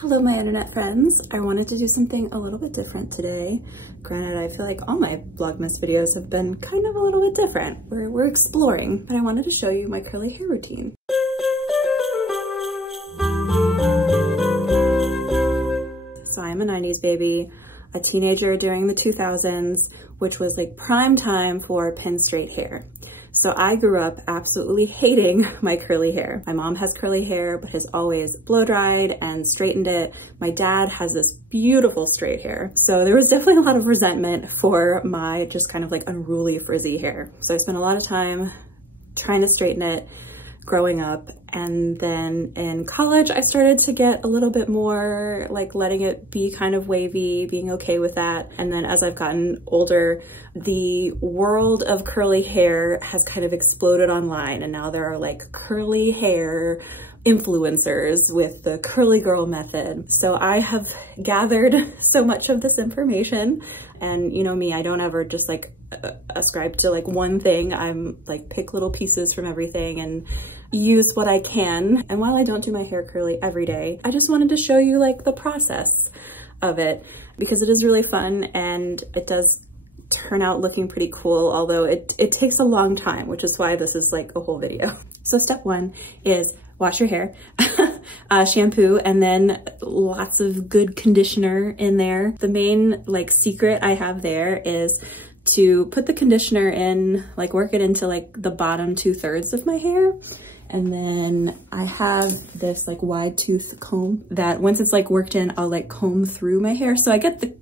Hello my internet friends. I wanted to do something a little bit different today. Granted, I feel like all my Vlogmas videos have been kind of a little bit different. We're exploring, but I wanted to show you my curly hair routine. So I'm a 90s baby, a teenager during the 2000s, which was like prime time for pin straight hair. So I grew up absolutely hating my curly hair. My mom has curly hair, but has always blow dried and straightened it. My dad has this beautiful straight hair. So there was definitely a lot of resentment for my just kind of like unruly frizzy hair. So I spent a lot of time trying to straighten it growing up. And then in college, I started to get a little bit more like letting it be kind of wavy, being okay with that. And then as I've gotten older, the world of curly hair has kind of exploded online. And now there are like curly hair influencers with the curly girl method. So I have gathered so much of this information, and you know me, I don't ever just like ascribe to like one thing. I'm like pick little pieces from everything and use what I can. And while I don't do my hair curly every day, I just wanted to show you like the process of it because it is really fun and it does turn out looking pretty cool, although it takes a long time, which is why this is like a whole video. So step one is wash your hair, shampoo, and then lots of good conditioner in there. The main like secret I have there is to put the conditioner in, like work it into like the bottom 2/3 of my hair. And then I have this like wide tooth comb that once it's like worked in, I'll like comb through my hair. So I get the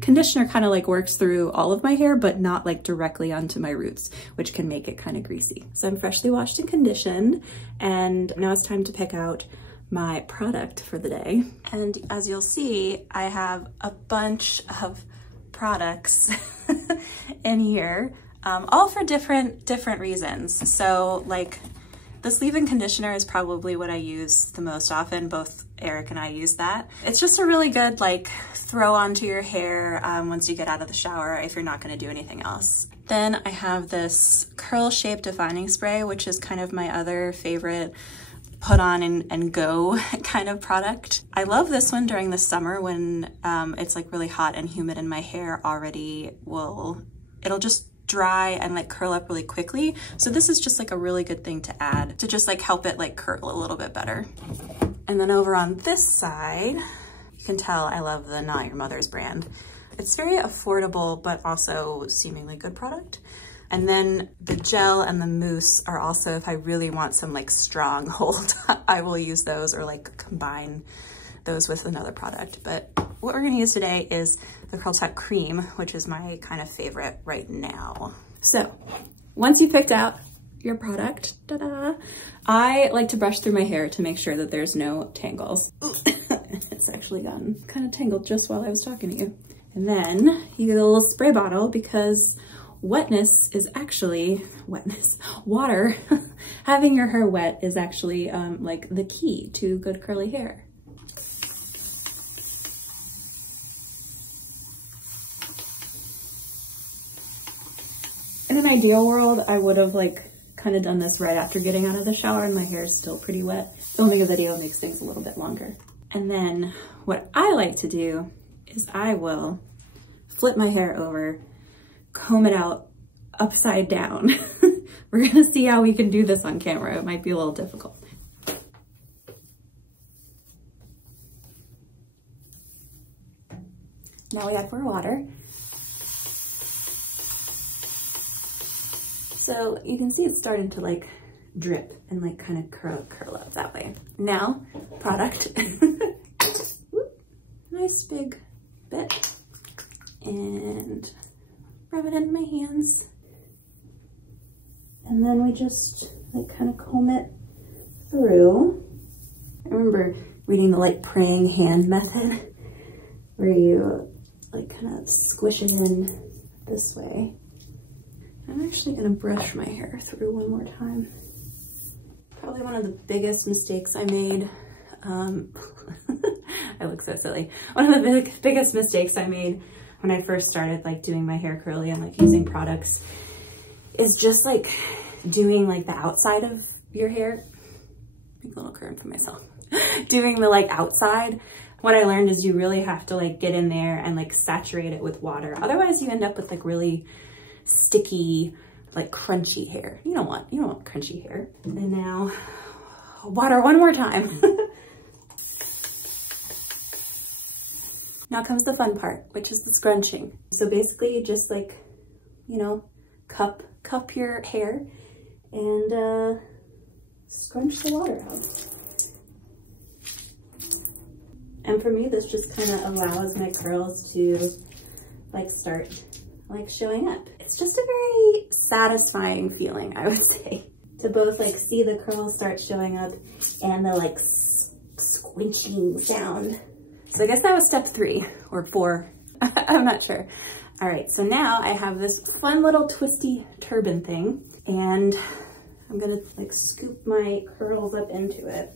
conditioner kind of like works through all of my hair, but not like directly onto my roots, which can make it kind of greasy. So I'm freshly washed and conditioned, and now it's time to pick out my product for the day. And as you'll see, I have a bunch of products in here, all for different reasons. So like this leave-in conditioner is probably what I use the most often. Both Eric and I use that. It's just a really good like throw onto your hair once you get out of the shower if you're not gonna do anything else. Then I have this curl shape defining spray, which is kind of my other favorite put on and go kind of product. I love this one during the summer when it's like really hot and humid and my hair already it'll just dry and like curl up really quickly. So this is just like a really good thing to add to just like help it like curl a little bit better. And then over on this side, you can tell I love the Not Your Mother's brand. It's very affordable, but also seemingly good product. And then the gel and the mousse are also, if I really want some like strong hold, I will use those or like combine those with another product. But what we're gonna use today is the Curl Tech Cream, which is my kind of favorite right now. So once you picked out your product, ta-da, I like to brush through my hair to make sure that there's no tangles. It's actually gotten kind of tangled just while I was talking to you. And then you get a little spray bottle because wetness is actually, water, having your hair wet is actually like the key to good curly hair. In an ideal world, I would have like kind of done this right after getting out of the shower and my hair is still pretty wet. Filming a video makes things a little bit longer. And then what I like to do is I will flip my hair over, comb it out upside down. We're gonna see how we can do this on camera. It might be a little difficult. Now we add more water. So you can see it's starting to like drip and like kind of curl out that way. Now, product. Nice big bit. And rub it into my hands. And then we just like kind of comb it through. I remember reading the like praying hand method where you like kind of squish it in this way. I'm actually gonna brush my hair through one more time. Probably one of the biggest mistakes I made. I look so silly. One of the biggest mistakes I made when I first started like doing my hair curly and like using products is just like doing like the outside of your hair. Make a little curve for myself. Doing the like outside What I learned is you really have to like get in there and like saturate it with water. Otherwise you end up with like really sticky, like crunchy hair. You don't want crunchy hair. And now water one more time. Now comes the fun part, which is the scrunching. So basically you just like, you know, cup your hair and scrunch the water out. And for me, this just kind of allows my curls to like start like showing up. It's just a very satisfying feeling, I would say, to both like see the curls start showing up and the like squinching sound. So I guess that was step 3 or 4. I'm not sure. All right, so now I have this fun little twisty turban thing and I'm gonna like scoop my curls up into it.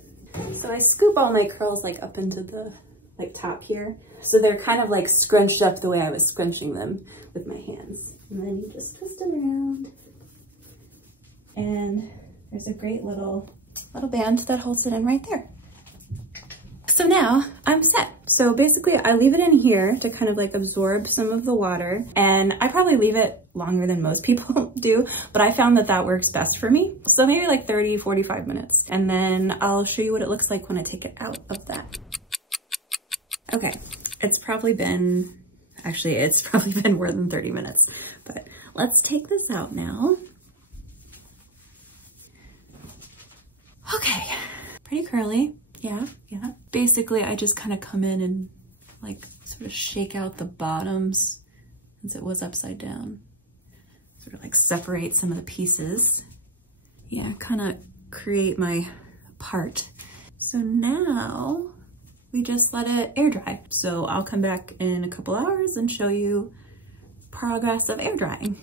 So I scoop all my curls like up into the like top here. So they're kind of like scrunched up the way I was scrunching them with my hands. And then you just twist them around. And there's a great little band that holds it in right there. So now I'm set. So basically I leave it in here to kind of like absorb some of the water, and I probably leave it longer than most people do, but I found that that works best for me. So maybe like 30, 45 minutes. And then I'll show you what it looks like when I take it out of that. Okay, it's probably been more than 30 minutes, but let's take this out now. Okay, pretty curly. Yeah. Basically, I just kind of come in and like sort of shake out the bottoms since it was upside down. Sort of like separate some of the pieces. Yeah, kind of create my part. So now we just let it air dry. So I'll come back in a couple hours and show you progress of air drying.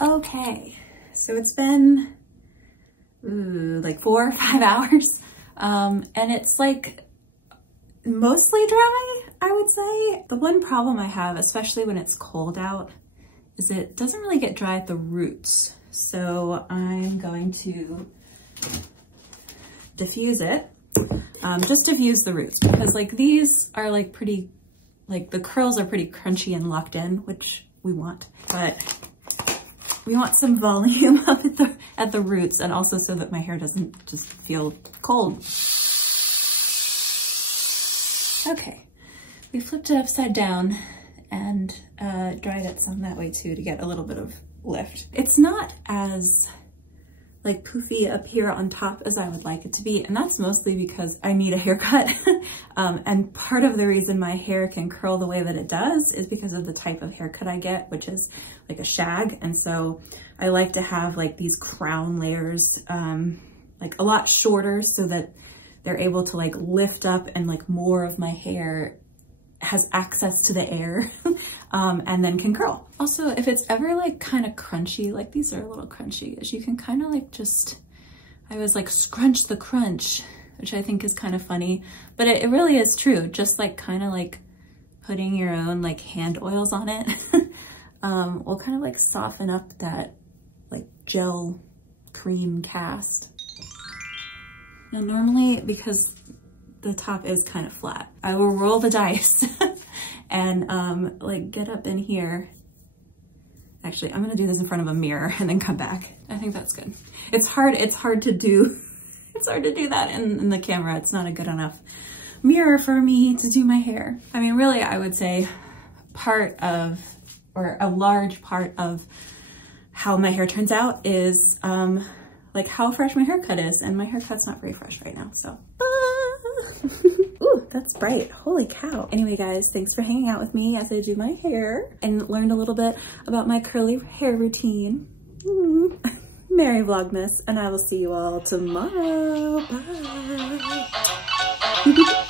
Okay, so it's been like 4 or 5 hours. And it's like mostly dry, I would say. The one problem I have, especially when it's cold out, is it doesn't really get dry at the roots. So I'm going to diffuse it. Just diffuse the roots because like these are like pretty, like the curls are pretty crunchy and locked in, which we want, but we want some volume up at the roots, and also so that my hair doesn't just feel cold. Okay, we flipped it upside down and dried it some that way too to get a little bit of lift. It's not as like poofy up here on top as I would like it to be, and that's mostly because I need a haircut. And part of the reason my hair can curl the way that it does is because of the type of haircut I get, which is like a shag. And so I like to have like these crown layers like a lot shorter so that they're able to like lift up and like more of my hair has access to the air and then can curl. Also, if it's ever like kind of crunchy, like these are a little crunchy, as you can kind of like just, I was like scrunch the crunch, which I think is kind of funny, but it really is true. Just like kind of like putting your own like hand oils on it will kind of like soften up that like gel cream cast. Now normally, because the top is kind of flat, I will roll the dice and like get up in here. Actually, I'm gonna do this in front of a mirror and then come back. I think that's good. It's hard to do that in the camera. It's not a good enough mirror for me to do my hair. I mean, really, I would say a large part of how my hair turns out is like how fresh my haircut is, and my haircut's not very fresh right now, so. Ooh, that's bright. Holy cow. Anyway, guys, thanks for hanging out with me as I do my hair and learned a little bit about my curly hair routine. Merry Vlogmas, and I will see you all tomorrow. Bye.